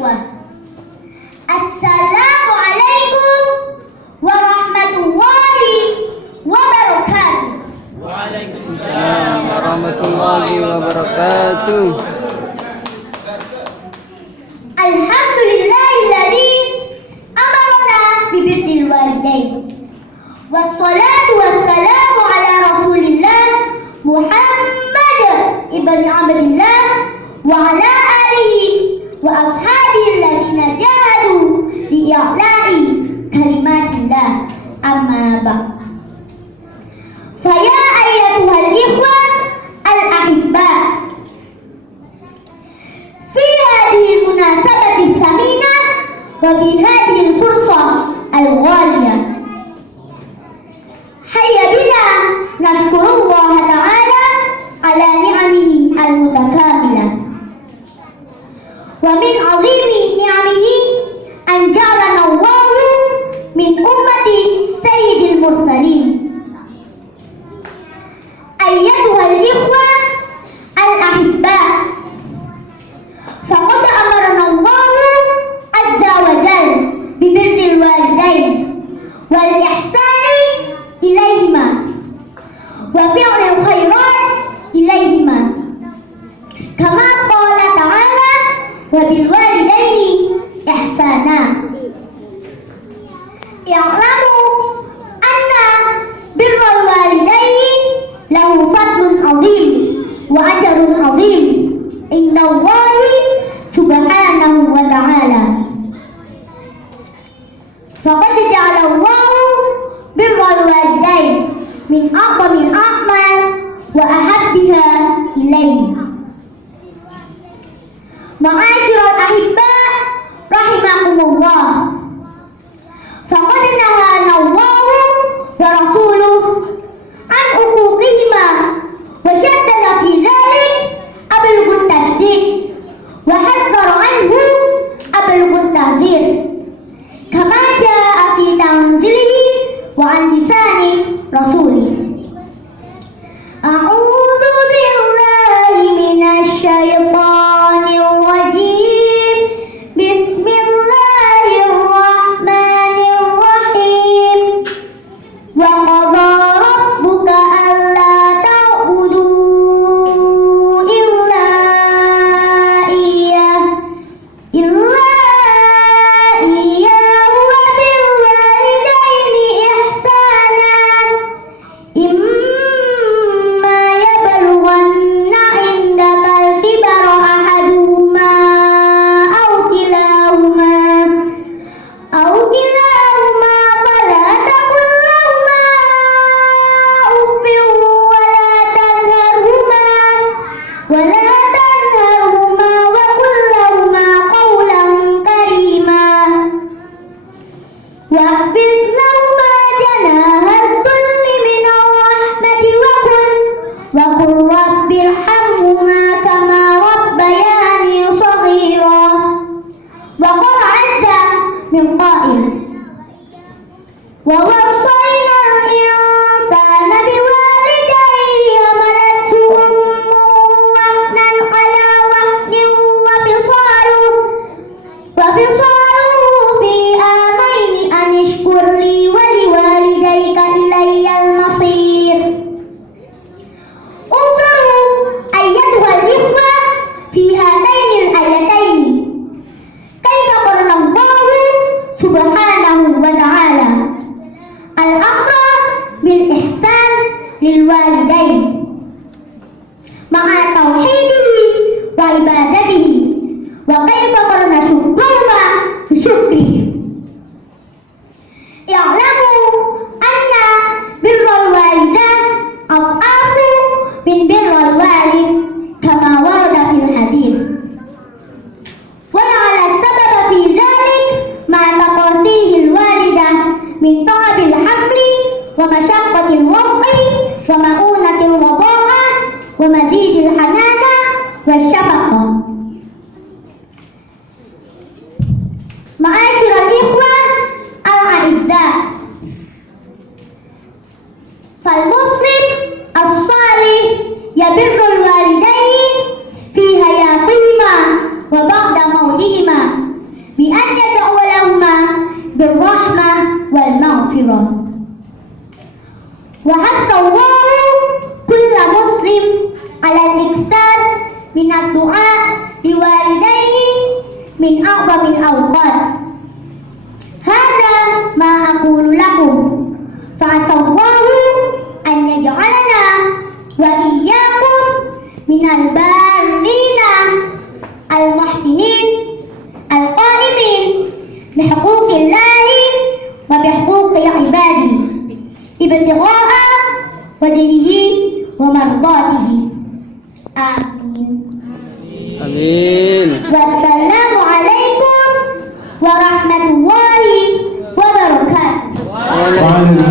الإخوة، السلام عليكم ورحمة الله وبركاته. وعليكم السلام ورحمة الله وبركاته. الحمد لله الذي أمرنا ببر الوالدين، والصلاة والسلام على رسول الله محمد ابن عبد الله وعلى آله وأصحابه الذين جاهدوا لإعلاء كلمات الله. أما بعد، فيا أيها الإخوة الأحباء، في هذه المناسبة الثمينة وفي هذه الفرصة الغالية، هيا بنا نشكر الله تعالى على نعمه المتكاملة. ومن عظيم نعمه أن جعلنا الله من أمة سيد المرسلين. أيها الإخوة الأحباء، فقد أمرنا الله عز وجل ببر الوالدين والإحسان إليهما وفعل الخيرات إليهما، كما قال تعالى: وبالوالدين إحسانا. اعلموا أن بر الوالدين له فضل عظيم وأجر عظيم عند الله سبحانه وتعالى، فقد جعل الله بر الوالدين من أعظم الأعمال وأحبها إليه. معاشر الأحباء رحمكم الله، فقد نهانا الله ورسوله عن حقوقهما، وشدد في ذلك أبلغ التشديد، وحذر عنه أبلغ التحذير، كما جاء في تنزيله وعن لسان رسوله. أعوذ بالله من الشيطان الرجيم. بسم الله الرحمن الرحيم. وقضى ربك ألا تعبدوا إلا إياه وبالوالدين إحسانا. إما يبلغن عندك الكبر أحدهما أو كلاهما فلا تقل لهما أف ولا تنهرهما وقل لهما قولا كريما، واخفض لهما جناح الذل من الرحمة وقل رب ارحمهما كما ربياني صغيرا. وقال عز من قائل: ووصينا الإنسان بوالديه حملته أمه وهنا على وهن وفصاله في عامين أن اشكر لي ولوالديك إلي المصير. انظروا أيها الإخوة في هاتين الآيتين كيف قرن الله سبحانه وتعالى الأمر بالإحسان للوالدين مع توحيده وعبادته، وكيف قرن شكرهما بشكره. اعلموا أن بر الوالدين أضعاف من بر الوالد كما ورد في الحديث، ولعل السبب في ذلك ما تقاسيه الوالدة من تعب الحمل ومشقة الوضع ومؤونة الرضاعة ومزيد الحنانة والشفقة. معاشر الإخوة الأعزاء، فالمسلم الصالح يبر الوالدين في حياتهما وبعد موتهما وحث الله كل مسلم على الإكثار من الدعاء لوالديه من أعظم الأوقات. هذا ما أقول لكم، فعسى الله أن يجعلنا وإياكم من البارين المحسنين القائمين بحقوق الله وبحقوق عباده ابتغاء وجهه ومرضاته. آمين. آمين. والسلام عليكم ورحمة الله وبركاته. وعليكم